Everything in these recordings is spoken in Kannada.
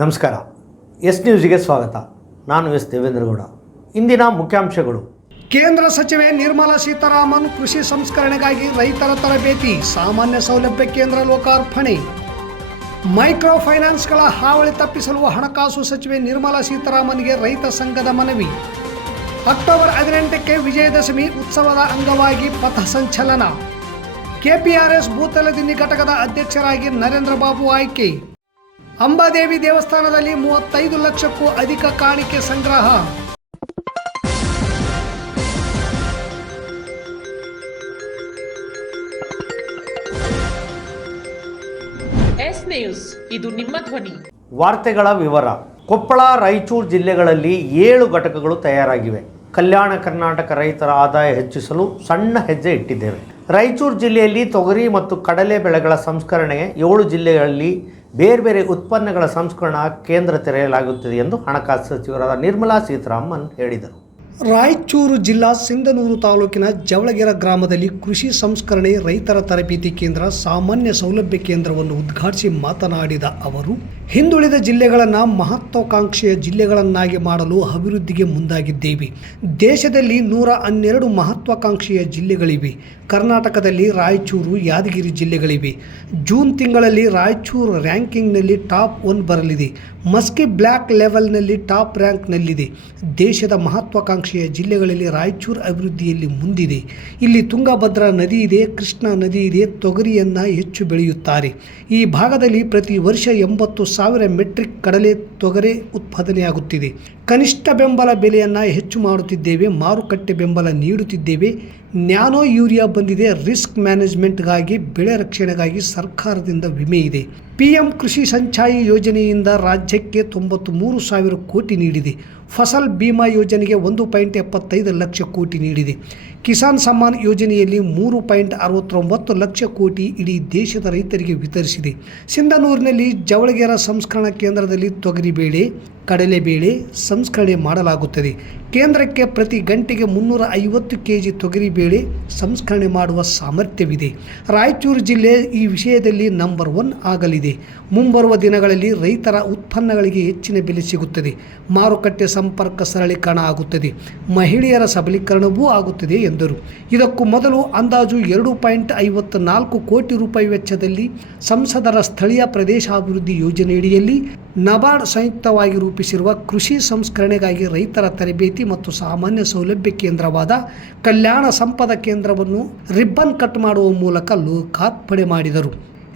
ನಮಸ್ಕಾರ. ಎಸ್ ನ್ಯೂಸ್ಗೆ ಸ್ವಾಗತ. ನಾನು ಎಸ್ ದೇವೇಂದ್ರಗೌಡ. ಇಂದಿನ ಮುಖ್ಯಾಂಶಗಳು. ಕೇಂದ್ರ ಸಚಿವೆ ನಿರ್ಮಲಾ ಸೀತಾರಾಮನ್ ಕೃಷಿ ಸಂಸ್ಕರಣೆಗಾಗಿ ರೈತರ ತರಬೇತಿ, ಸಾಮಾನ್ಯ ಸೌಲಭ್ಯ ಕೇಂದ್ರ ಲೋಕಾರ್ಪಣೆ. ಮೈಕ್ರೋ ಫೈನಾನ್ಸ್ಗಳ ಹಾವಳಿ ತಪ್ಪಿಸಲು ಹಣಕಾಸು ಸಚಿವೆ ನಿರ್ಮಲಾ ಸೀತಾರಾಮನ್ಗೆ ರೈತ ಸಂಘದ ಮನವಿ. ಅಕ್ಟೋಬರ್ 18ಕ್ಕೆ ವಿಜಯದಶಮಿ ಉತ್ಸವದ ಅಂಗವಾಗಿ ಪಥಸಂಚಲನ. ಕೆಪಿಆರ್ಎಸ್ ಭೂತಲದಿನ್ನಿ ಘಟಕದ ಅಧ್ಯಕ್ಷರಾಗಿ ನರೇಂದ್ರ ಬಾಬು ಆಯ್ಕೆ. ಅಂಬಾದೇವಿ ದೇವಸ್ಥಾನದಲ್ಲಿ 35 ಲಕ್ಷಕ್ಕೂ ಅಧಿಕ ಕಾಣಿಕೆ ಸಂಗ್ರಹ. ಎಸ್ ನ್ಯೂಸ್, ಇದು ನಿಮ್ಮ ಧ್ವನಿ. ವಾರ್ತೆಗಳ ವಿವರ. ಕೊಪ್ಪಳ, ರಾಯಚೂರು ಜಿಲ್ಲೆಗಳಲ್ಲಿ 7 ಘಟಕಗಳು ತಯಾರಾಗಿವೆ. ಕಲ್ಯಾಣ ಕರ್ನಾಟಕ ರೈತರ ಆದಾಯ ಹೆಚ್ಚಿಸಲು ಸಣ್ಣ ಹೆಜ್ಜೆ ಇಟ್ಟಿದ್ದೇವೆ. ರಾಯಚೂರು ಜಿಲ್ಲೆಯಲ್ಲಿ ತೊಗರಿ ಮತ್ತು ಕಡಲೆ ಬೆಳೆಗಳ ಸಂಸ್ಕರಣೆಗೆ 7 ಜಿಲ್ಲೆಗಳಲ್ಲಿ ಬೇರೆ ಬೇರೆ ಉತ್ಪನ್ನಗಳ ಸಂಸ್ಕರಣಾ ಕೇಂದ್ರ ತೆರೆಯಲಾಗುತ್ತದೆ ಎಂದು ಹಣಕಾಸು ಸಚಿವರಾದ ನಿರ್ಮಲಾ ಸೀತಾರಾಮನ್ ಹೇಳಿದರು. ರಾಯಚೂರು ಜಿಲ್ಲಾ ಸಿಂಧನೂರು ತಾಲೂಕಿನ ಜವಳಗೆರೆ ಗ್ರಾಮದಲ್ಲಿ ಕೃಷಿ ಸಂಸ್ಕರಣೆ ರೈತರ ತರಬೇತಿ ಕೇಂದ್ರ, ಸಾಮಾನ್ಯ ಸೌಲಭ್ಯ ಕೇಂದ್ರವನ್ನು ಉದ್ಘಾಟಿಸಿ ಮಾತನಾಡಿದ ಅವರು, ಹಿಂದುಳಿದ ಜಿಲ್ಲೆಗಳನ್ನು ಮಹತ್ವಾಕಾಂಕ್ಷೆಯ ಜಿಲ್ಲೆಗಳನ್ನಾಗಿ ಮಾಡಲು ಅಭಿವೃದ್ಧಿಗೆ ಮುಂದಾಗಿದ್ದೇವೆ. ದೇಶದಲ್ಲಿ 112 ಮಹತ್ವಾಕಾಂಕ್ಷೆಯ ಜಿಲ್ಲೆಗಳಿವೆ. ಕರ್ನಾಟಕದಲ್ಲಿ ರಾಯಚೂರು, ಯಾದಗಿರಿ ಜಿಲ್ಲೆಗಳಿವೆ. ಜೂನ್ ತಿಂಗಳಲ್ಲಿ ರಾಯಚೂರು ರ್ಯಾಂಕಿಂಗ್ನಲ್ಲಿ ಟಾಪ್ 1 ಬರಲಿದೆ. ಮಸ್ಕಿ ಬ್ಲ್ಯಾಕ್ ಲೆವೆಲ್ನಲ್ಲಿ ಟಾಪ್ ರ್ಯಾಂಕ್ನಲ್ಲಿದೆ. ದೇಶದ ಮಹತ್ವಾಕಾಂಕ್ಷೆಯ ಜಿಲ್ಲೆಗಳಲ್ಲಿ ರಾಯಚೂರು ಅಭಿವೃದ್ಧಿಯಲ್ಲಿ ಮುಂದಿದೆ. ಇಲ್ಲಿ ತುಂಗಭದ್ರಾ ನದಿ ಇದೆ, ಕೃಷ್ಣಾ ನದಿ ಇದೆ. ತೊಗರಿಯನ್ನು ಹೆಚ್ಚು ಬೆಳೆಯುತ್ತಾರೆ. ಈ ಭಾಗದಲ್ಲಿ ಪ್ರತಿ ವರ್ಷ 80,000 ಮೆಟ್ರಿಕ್ ಕಡಲೆ ತೊಗರೆ ಉತ್ಪಾದನೆಯಾಗುತ್ತಿದೆ. ಕನಿಷ್ಠ ಬೆಂಬಲ ಬೆಲೆಯನ್ನು ಹೆಚ್ಚು ಮಾಡುತ್ತಿದ್ದೇವೆ. ಮಾರುಕಟ್ಟೆ ಬೆಂಬಲ ನೀಡುತ್ತಿದ್ದೇವೆ. ನ್ಯಾನೋ ಯೂರಿಯಾ ಬಂದಿದೆ. ರಿಸ್ಕ್ ಮ್ಯಾನೇಜ್ಮೆಂಟ್ಗಾಗಿ, ಬೆಳೆ ರಕ್ಷಣೆಗಾಗಿ ಸರ್ಕಾರದಿಂದ ವಿಮೆ ಇದೆ. PM ಕೃಷಿ ಸಂಚಾಯಿ ಯೋಜನೆಯಿಂದ ರಾಜ್ಯಕ್ಕೆ 93,000 ಕೋಟಿ ನೀಡಿದೆ. ಫಸಲ್ ಬಿಮಾ ಯೋಜನೆಗೆ 1.75 ಲಕ್ಷ ಕೋಟಿ ನೀಡಿದೆ. ಕಿಸಾನ್ ಸಮ್ಮಾನ್ ಯೋಜನೆಯಲ್ಲಿ 3.69 ಲಕ್ಷ ಕೋಟಿ ಇಡೀ ದೇಶದ ರೈತರಿಗೆ ವಿತರಿಸಿದೆ. ಸಿಂಧನೂರಿನಲ್ಲಿ ಜವಳಗೆರೆ ಸಂಸ್ಕರಣಾ ಕೇಂದ್ರದಲ್ಲಿ ತೊಗರಿಬೇಳೆ, ಕಡಲೆಬೇಳೆ ಸಂಸ್ಕರಣೆ ಮಾಡಲಾಗುತ್ತದೆ. ಕೇಂದ್ರಕ್ಕೆ ಪ್ರತಿ ಗಂಟೆಗೆ 350 kg ತೊಗರಿಬೇಳೆ ಸಂಸ್ಕರಣೆ ಮಾಡುವ ಸಾಮರ್ಥ್ಯವಿದೆ. ರಾಯಚೂರು ಜಿಲ್ಲೆ ಈ ವಿಷಯದಲ್ಲಿ ನಂಬರ್ 1 ಆಗಲಿದೆ. ಮುಂಬರುವ ದಿನಗಳಲ್ಲಿ ರೈತರ ಉತ್ಪನ್ನಗಳಿಗೆ ಹೆಚ್ಚಿನ ಬೆಲೆ ಸಿಗುತ್ತದೆ. ಮಾರುಕಟ್ಟೆ ಸಂಪರ್ಕ ಸರಳೀಕರಣ ಆಗುತ್ತದೆ. ಮಹಿಳೆಯರ ಸಬಲೀಕರಣವೂ ಆಗುತ್ತದೆ ಎಂದರು. ಇದಕ್ಕೂ ಮೊದಲು ಅಂದಾಜು 2.54 ಕೋಟಿ ರೂಪಾಯಿ ವೆಚ್ಚದಲ್ಲಿ ಸಂಸದರ ಸ್ಥಳೀಯ ಪ್ರದೇಶಾಭಿವೃದ್ಧಿ ಯೋಜನೆಯಡಿಯಲ್ಲಿ ನಬಾರ್ಡ್ ಸಂಯುಕ್ತವಾಗಿ ರೂಪಿಸಿರುವ ಕೃಷಿ ಸಂಸ್ಕರಣೆಗಾಗಿ ರೈತರ ತರಬೇತಿ ಮತ್ತು ಸಾಮಾನ್ಯ ಸೌಲಭ್ಯ ಕೇಂದ್ರವಾದ ಕಲ್ಯಾಣ ಸಂಪದ ಕೇಂದ್ರವನ್ನು ರಿಬ್ಬನ್ ಕಟ್ ಮಾಡುವ ಮೂಲಕ ಲೋಕಾರ್ಪಣೆ ಮಾಡಿದರು.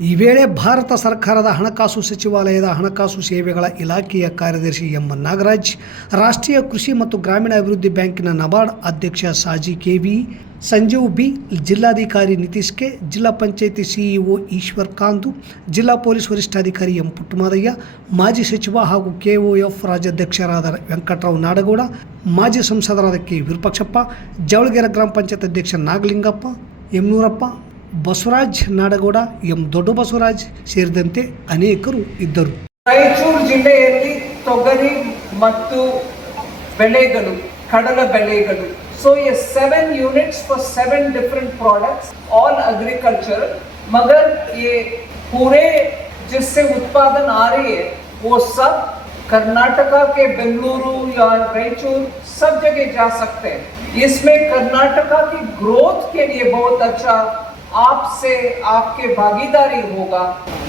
ಈ ವೇಳೆ ಭಾರತ ಸರ್ಕಾರದ ಹಣಕಾಸು ಸಚಿವಾಲಯದ ಹಣಕಾಸು ಸೇವೆಗಳ ಇಲಾಖೆಯ ಕಾರ್ಯದರ್ಶಿ ಎಂ. ನಾಗರಾಜ್, ರಾಷ್ಟ್ರೀಯ ಕೃಷಿ ಮತ್ತು ಗ್ರಾಮೀಣ ಅಭಿವೃದ್ಧಿ ಬ್ಯಾಂಕಿನ ನಬಾರ್ಡ್ ಅಧ್ಯಕ್ಷ ಸಾಜಿ KV, ಸಂಜೀವ್ B, ಜಿಲ್ಲಾಧಿಕಾರಿ ನಿತೀಶ್ K, ಜಿಲ್ಲಾ ಪಂಚಾಯಿತಿ CEO ಈಶ್ವರ್ ಕಾಂದು, ಜಿಲ್ಲಾ ಪೊಲೀಸ್ ವರಿಷ್ಠಾಧಿಕಾರಿ ಎಂ. ಪುಟ್ಟಮಾದಯ್ಯ, ಮಾಜಿ ಸಚಿವ ಹಾಗೂ KOF ರಾಜ್ಯಾಧ್ಯಕ್ಷರಾದ ವೆಂಕಟರಾವ್ ನಾಡಗೌಡ, ಮಾಜಿ ಸಂಸದರಾದ K. ವಿರೂಪಾಕ್ಷಪ್ಪ, ಜವಳಗೆರೆ ಗ್ರಾಮ ಪಂಚಾಯತ್ ಅಧ್ಯಕ್ಷ ನಾಗಲಿಂಗಪ್ಪ, ಎಂ. ನೂರಪ್ಪ, ಬಸವರಾಜ್ ನಾಡಗೌಡ, ಎಂ. ದೊಡ್ಡ ಬಸವರಾಜ್ ಸೇರಿದಂತೆ ಅನೇಕರು ಇದ್ದರು. ರಾಯಚೂರು ಜಿಲ್ಲೆಯಲ್ಲಿ ತೊಗರಿ ಮತ್ತು ಬೆಳೆಗಳು, ಕಡಲ ಬೆಳೆಗಳು, so ये 7 units for 7 different products, all agricultural, मगर ये पूरे जिससे उत्पादन आ रही है वो सब कर्नाटका के बेंगलुरु या रायचूर सब जगह जा सकते हैं. इसमें कर्नाटका की ग्रोथ के लिए बहुत अच्छा आपसे आपके भागीदारी होगा.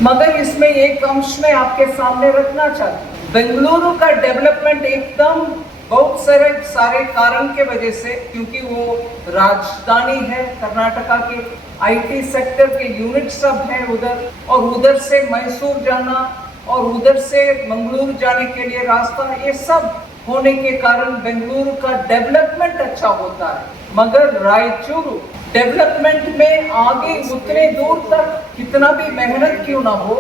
मगर इसमें एक अंश में आपके सामने रखना चाहती हूँ. बेंगलुरु का डेवलपमेंट एकदम बहुत सारे कारण के वजह से, क्योंकि वो राजधानी है कर्नाटका की, IT सेक्टर के यूनिट सब हैं उधर, और उधर से मैसूर जाना और उधर से मंगलुरु जाने के लिए रास्ता, ये सब होने के कारण बेंगलुरु का डेवलपमेंट अच्छा होता है. मगर रायचूरू डेवलपमेंट में आगे उतने दूर तक कितना भी मेहनत क्यों ना हो,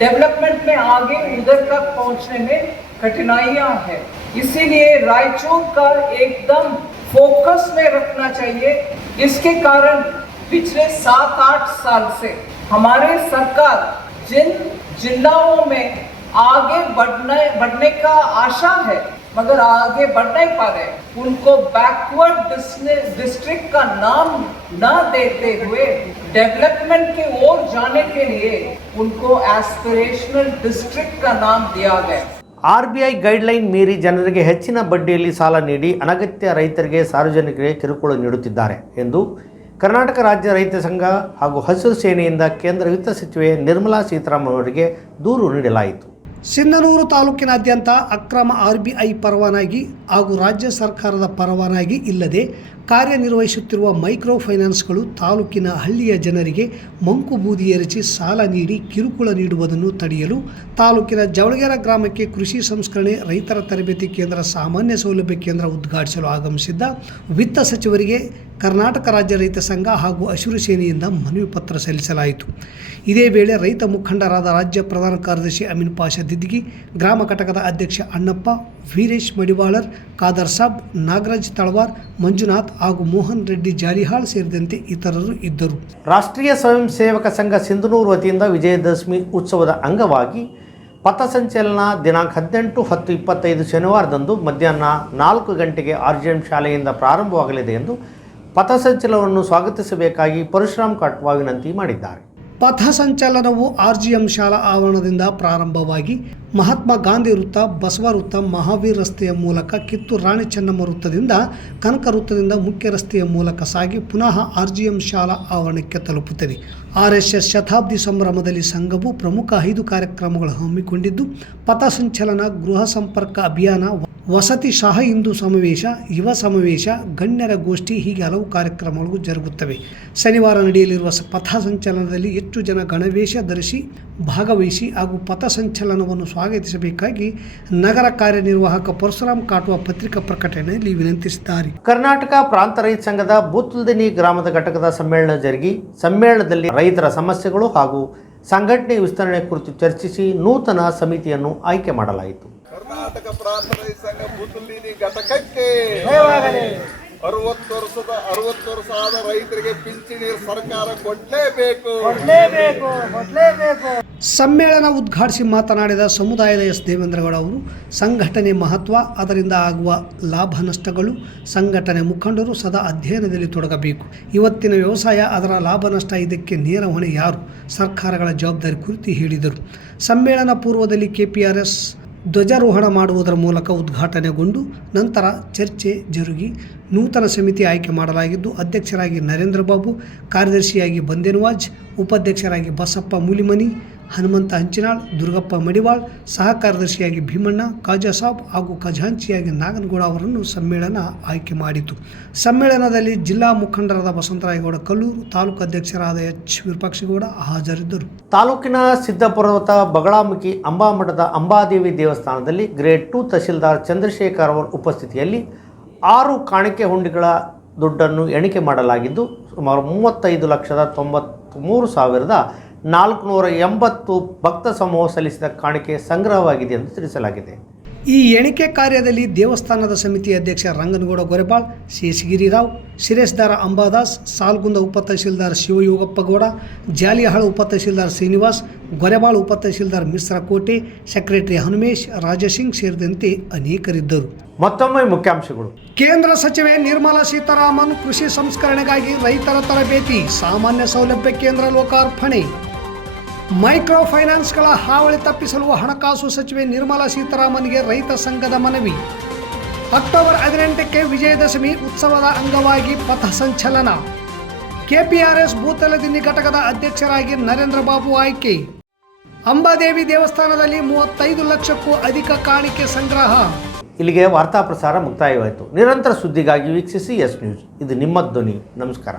डेवलपमेंट में आगे उधर तक पहुंचने में कठिनाइयां हैं. इसीलिए रायचूर का एकदम फोकस में रखना चाहिए. इसके कारण पिछले 7-8 साल से हमारे सरकार जिन जिलाओं में आगे बढ़ने का आशा है मगर आगे बढ़ नहीं पा रहे, उनको बैकवर्ड डिस्ट्रिक्ट का नाम न देते हुए डेवलपमेंट की ओर जाने के लिए उनको एस्पिरेशनल डिस्ट्रिक्ट का नाम दिया गया. RBI ಗೈಡ್ಲೈನ್ ಮೀರಿ ಜನರಿಗೆ ಹೆಚ್ಚಿನ ಬಡ್ಡಿಯಲ್ಲಿ ಸಾಲ ನೀಡಿ ಅನಗತ್ಯ ರೈತರಿಗೆ ಸಾರ್ವಜನಿಕರಿಗೆ ಕಿರುಕುಳ ನೀಡುತ್ತಿದ್ದಾರೆ ಎಂದು ಕರ್ನಾಟಕ ರಾಜ್ಯ ರೈತ ಸಂಘ ಹಾಗೂ ಹಸಿರು ಸೇನೆಯಿಂದ ಕೇಂದ್ರ ವಿತ್ತ ಸಚಿವೆ ನಿರ್ಮಲಾ ಸೀತಾರಾಮನ್ ಅವರಿಗೆ ದೂರು ನೀಡಲಾಯಿತು. ಸಿಂಧನೂರು ತಾಲೂಕಿನಾದ್ಯಂತ ಅಕ್ರಮ RBI ಪರವಾನಗಿ ಹಾಗೂ ರಾಜ್ಯ ಸರ್ಕಾರದ ಪರವಾನಗಿ ಇಲ್ಲದೆ ಕಾರ್ಯನಿರ್ವಹಿಸುತ್ತಿರುವ ಮೈಕ್ರೋ ಫೈನಾನ್ಸ್ಗಳು ತಾಲೂಕಿನ ಹಳ್ಳಿಯ ಜನರಿಗೆ ಮಂಕು ಬೂದಿ ಎರಚಿ ಸಾಲ ನೀಡಿ ಕಿರುಕುಳ ನೀಡುವುದನ್ನು ತಡೆಯಲು ತಾಲೂಕಿನ ಜವಳಗೆರೆ ಗ್ರಾಮಕ್ಕೆ ಕೃಷಿ ಸಂಸ್ಕರಣೆ ರೈತರ ತರಬೇತಿ ಕೇಂದ್ರ ಸಾಮಾನ್ಯ ಸೌಲಭ್ಯ ಕೇಂದ್ರ ಉದ್ಘಾಟಿಸಲು ಆಗಮಿಸಿದ್ದ ವಿತ್ತ ಸಚಿವರಿಗೆ ಕರ್ನಾಟಕ ರಾಜ್ಯ ರೈತ ಸಂಘ ಹಾಗೂ ಹಸಿರು ಸೇನೆಯಿಂದ ಮನವಿ ಪತ್ರ ಸಲ್ಲಿಸಲಾಯಿತು. ಇದೇ ವೇಳೆ ರೈತ ಮುಖಂಡರಾದ ರಾಜ್ಯ ಪ್ರಧಾನ ಕಾರ್ಯದರ್ಶಿ ಅಮೀನ್ ಪಾಷಾ ದಿದ್ದಿಗಿ, ಗ್ರಾಮ ಘಟಕದ ಅಧ್ಯಕ್ಷ ಅಣ್ಣಪ್ಪ, ವೀರೇಶ್ ಮಡಿವಾಳರ್, ಖಾದರ್ ಸಾಬ್, ನಾಗರಾಜ್ ತಳವಾರ್, ಮಂಜುನಾಥ್ ಹಾಗೂ ಮೋಹನ್ ರೆಡ್ಡಿ ಜಾಲಿಹಾಳ್ ಸೇರಿದಂತೆ ಇತರರು ಇದ್ದರು. ರಾಷ್ಟ್ರೀಯ ಸ್ವಯಂ ಸೇವಕ ಸಂಘ ಸಿಂಧನೂರು ವತಿಯಿಂದ ವಿಜಯದಶಮಿ ಉತ್ಸವದ ಅಂಗವಾಗಿ ಪಥಸಂಚಲನ ದಿನಾಂಕ 18-10-25 ಶನಿವಾರದಂದು ಮಧ್ಯಾಹ್ನ 4 ಗಂಟೆಗೆ RGM ಶಾಲೆಯಿಂದ ಪ್ರಾರಂಭವಾಗಲಿದೆ ಎಂದು ಪಥಸಂಚಲನವನ್ನು ಸ್ವಾಗತಿಸಬೇಕಾಗಿ ಪರಶುರಾಮ್ ಕಾಟ್ವಾ ವಿನಂತಿ ಮಾಡಿದ್ದಾರೆ. ಪಥಸಂಚಲನವು RGM ಶಾಲಾ ಆವರಣದಿಂದ ಪ್ರಾರಂಭವಾಗಿ ಮಹಾತ್ಮ ಗಾಂಧಿ ವೃತ್ತ, ಬಸವ ವೃತ್ತ, ಮಹಾವೀರ್ ರಸ್ತೆಯ ಮೂಲಕ ಕಿತ್ತೂರು ರಾಣಿ ಚೆನ್ನಮ್ಮ ವೃತ್ತದಿಂದ ಕನಕ ವೃತ್ತದಿಂದ ಮುಖ್ಯ ರಸ್ತೆಯ ಮೂಲಕ ಸಾಗಿ ಪುನಃ RGM ಶಾಲಾ ಆವರಣಕ್ಕೆ ತಲುಪುತ್ತದೆ. RSS ಶತಾಬ್ದಿ ಸಂಭ್ರಮದಲ್ಲಿ ಸಂಘವು ಪ್ರಮುಖ 5 ಕಾರ್ಯಕ್ರಮಗಳು ಹಮ್ಮಿಕೊಂಡಿದ್ದು, ಪಥಸಂಚಲನ, ಗೃಹ ಸಂಪರ್ಕ ಅಭಿಯಾನ, ವಸತಿ ಸಹ ಹಿಂದೂ ಸಮಾವೇಶ, ಯುವ ಸಮಾವೇಶ, ಗಣ್ಯರ ಗೋಷ್ಠಿ ಹೀಗೆ ಹಲವು ಕಾರ್ಯಕ್ರಮಗಳು ಜರುಗುತ್ತವೆ. ಶನಿವಾರ ನಡೆಯಲಿರುವ ಪಥಸಂಚಲನದಲ್ಲಿ ಹೆಚ್ಚು ಜನ ಗಣವೇಶ ಧರಿಸಿ ಭಾಗವಹಿಸಿ ಹಾಗೂ ಪಥಸಂಚಲನವನ್ನು ಸ್ವಾಗತಿಸಬೇಕಾಗಿ ನಗರ ಕಾರ್ಯನಿರ್ವಾಹಕ ಪರಶುರಾಮ್ ಕಾಟ್ವಾ ಪತ್ರಿಕಾ ಪ್ರಕಟಣೆಯಲ್ಲಿ ವಿನಂತಿಸಿದ್ದಾರೆ. ಕರ್ನಾಟಕ ಪ್ರಾಂತ ರೈತ ಸಂಘದ ಬೂತ್ಲದಿನಿ ಗ್ರಾಮದ ಘಟಕದ ಸಮ್ಮೇಳನ ಜರುಗಿ ಸಮ್ಮೇಳನದಲ್ಲಿ ರೈತರ ಸಮಸ್ಯೆಗಳು ಹಾಗೂ ಸಂಘಟನೆ ವಿಸ್ತರಣೆ ಕುರಿತು ಚರ್ಚಿಸಿ ನೂತನ ಸಮಿತಿಯನ್ನು ಆಯ್ಕೆ ಮಾಡಲಾಯಿತು. ಕರ್ನಾಟಕ ಪ್ರಾಂತ ರೈತ ಸಂಘ ಬೂತ್ಲದಿನಿ ಘಟಕಕ್ಕೆ 60 ವರ್ಷ ಆದ ರೈತರಿಗೆ ಪಿಂಚಣಿ ಸರ್ಕಾರ ಕೊಡಲೇಬೇಕು. ಸಮ್ಮೇಳನ ಉದ್ಘಾಟಿಸಿ ಮಾತನಾಡಿದ ಸಮುದಾಯದ ಎಸ್ ದೇವೇಂದ್ರಗೌಡ ಅವರು, ಸಂಘಟನೆ ಮಹತ್ವ, ಅದರಿಂದ ಆಗುವ ಲಾಭ ನಷ್ಟಗಳು, ಸಂಘಟನೆ ಮುಖಂಡರು ಸದಾ ಅಧ್ಯಯನದಲ್ಲಿ ತೊಡಗಬೇಕು. ಇವತ್ತಿನ ವ್ಯವಸಾಯ, ಅದರ ಲಾಭ ನಷ್ಟ, ಇದಕ್ಕೆ ನೇರ ಹೊಣೆ ಯಾರು? ಸರ್ಕಾರಗಳ ಜವಾಬ್ದಾರಿ ಕುರಿತು ಹೇಳಿದರು. ಸಮ್ಮೇಳನ ಪೂರ್ವದಲ್ಲಿ KPRS ಧ್ವಜಾರೋಹಣ ಮಾಡುವುದರ ಮೂಲಕ ಉದ್ಘಾಟನೆಗೊಂಡು ನಂತರ ಚರ್ಚೆ ಜರುಗಿ ನೂತನ ಸಮಿತಿ ಆಯ್ಕೆ ಮಾಡಲಾಗಿದ್ದು, ಅಧ್ಯಕ್ಷರಾಗಿ ನರೇಂದ್ರ ಬಾಬು, ಕಾರ್ಯದರ್ಶಿಯಾಗಿ ಬಂದೇನವಾಜ್, ಉಪಾಧ್ಯಕ್ಷರಾಗಿ ಬಸಪ್ಪ ಮೂಲಿಮನಿ, ಹನುಮಂತ ಹಂಚಿನಾಳ್, ದುರ್ಗಪ್ಪ ಮಡಿವಾಳ್, ಸಹ ಕಾರ್ಯದರ್ಶಿಯಾಗಿ ಭೀಮಣ್ಣ, ಖಾಜಾ ಸಾಬ್ ಹಾಗೂ ಖಜಾಂಚಿಯಾಗಿ ನಾಗನಗೌಡ ಅವರನ್ನು ಸಮ್ಮೇಳನ ಆಯ್ಕೆ ಮಾಡಿತು. ಸಮ್ಮೇಳನದಲ್ಲಿ ಜಿಲ್ಲಾ ಮುಖಂಡರಾದ ಬಸವಂತರಾಯಗೌಡ ಕಲ್ಲೂರು, ತಾಲೂಕು ಅಧ್ಯಕ್ಷರಾದ H ವಿರೂಪಾಕ್ಷಗೌಡ ಹಾಜರಿದ್ದರು. ತಾಲೂಕಿನ ಸಿದ್ದಪರ್ವತ ಬಗಳಾಮುಖಿ ಅಂಬಾಮಠದ ಅಂಬಾದೇವಿ ದೇವಸ್ಥಾನದಲ್ಲಿ ಗ್ರೇಡ್ 2 ತಹಶೀಲ್ದಾರ್ ಚಂದ್ರಶೇಖರ್ ಅವರ ಉಪಸ್ಥಿತಿಯಲ್ಲಿ 6 ಕಾಣಿಕೆ ಹುಂಡಿಗಳ ದುಡ್ಡನ್ನು ಎಣಿಕೆ ಮಾಡಲಾಗಿದ್ದು, ಸುಮಾರು 35,93,480 ಭಕ್ತ ಸಮೂಹ ಸಲ್ಲಿಸಿದ ಕಾಣಿಕೆ ಸಂಗ್ರಹವಾಗಿದೆ ಎಂದು ತಿಳಿಸಲಾಗಿದೆ. ಈ ಎಣಿಕೆ ಕಾರ್ಯದಲ್ಲಿ ದೇವಸ್ಥಾನದ ಸಮಿತಿ ಅಧ್ಯಕ್ಷ ರಂಗನಗೌಡ ಗೊರೆಬಾಳ್, ಶೇಷಗಿರಿರಾವ್, ಶಿರೇಸ್ದಾರ ಅಂಬಾದಾಸ್, ಸಾಲ್ಗುಂದ ಉಪತಹಶೀಲ್ದಾರ್ ಶಿವಯೋಗಪ್ಪಗೌಡ, ಜಾಲಿಹಾಳ ಉಪತಹಶೀಲ್ದಾರ್ ಶ್ರೀನಿವಾಸ್, ಗೊರೆಬಾಳ್ ಉಪತಹಶೀಲ್ದಾರ್ ಮಿಶ್ರಕೋಟೆ, ಸೆಕ್ರೆಟರಿ ಹನುಮೇಶ್, ರಾಜಸಿಂಗ್ ಸೇರಿದಂತೆ ಅನೇಕರಿದ್ದರು. ಮತ್ತೊಮ್ಮೆ ಮುಖ್ಯಾಂಶಗಳು. ಕೇಂದ್ರ ಸಚಿವೆ ನಿರ್ಮಲಾ ಸೀತಾರಾಮನ್ ಕೃಷಿ ಸಂಸ್ಕರಣೆಗಾಗಿ ರೈತರ ತರಬೇತಿ ಸಾಮಾನ್ಯ ಸೌಲಭ್ಯ ಕೇಂದ್ರ ಲೋಕಾರ್ಪಣೆ. ಮೈಕ್ರೋ ಫೈನಾನ್ಸ್ಗಳ ಹಾವಳಿ ತಪ್ಪಿಸಲು ಹಣಕಾಸು ಸಚಿವೆ ನಿರ್ಮಲಾ ಸೀತಾರಾಮನ್ಗೆ ರೈತ ಸಂಘದ ಮನವಿ. ಅಕ್ಟೋಬರ್ 18ಕ್ಕೆ ವಿಜಯದಶಮಿ ಉತ್ಸವದ ಅಂಗವಾಗಿ ಪಥಸಂಚಲನ. KPRS ಬೂತಲದಿನ್ನಿ ಘಟಕದ ಅಧ್ಯಕ್ಷರಾಗಿ ನರೇಂದ್ರ ಬಾಬು ಆಯ್ಕೆ. ಅಂಬಾದೇವಿ ದೇವಸ್ಥಾನದಲ್ಲಿ 35 ಲಕ್ಷಕ್ಕೂ ಅಧಿಕ ಕಾಣಿಕೆ ಸಂಗ್ರಹ. ಇಲ್ಲಿಗೆ ವಾರ್ತಾ ಪ್ರಸಾರ ಮುಕ್ತಾಯವಾಯಿತು. ನಿರಂತರ ಸುದ್ದಿಗಾಗಿ ವೀಕ್ಷಿಸಿ ಎಸ್ ನ್ಯೂಸ್. ಇದು ನಿಮ್ಮ ಧ್ವನಿ. ನಮಸ್ಕಾರ.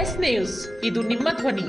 ಎಸ್ ನ್ಯೂಸ್, ಇದು ನಿಮ್ಮ ಧ್ವನಿ.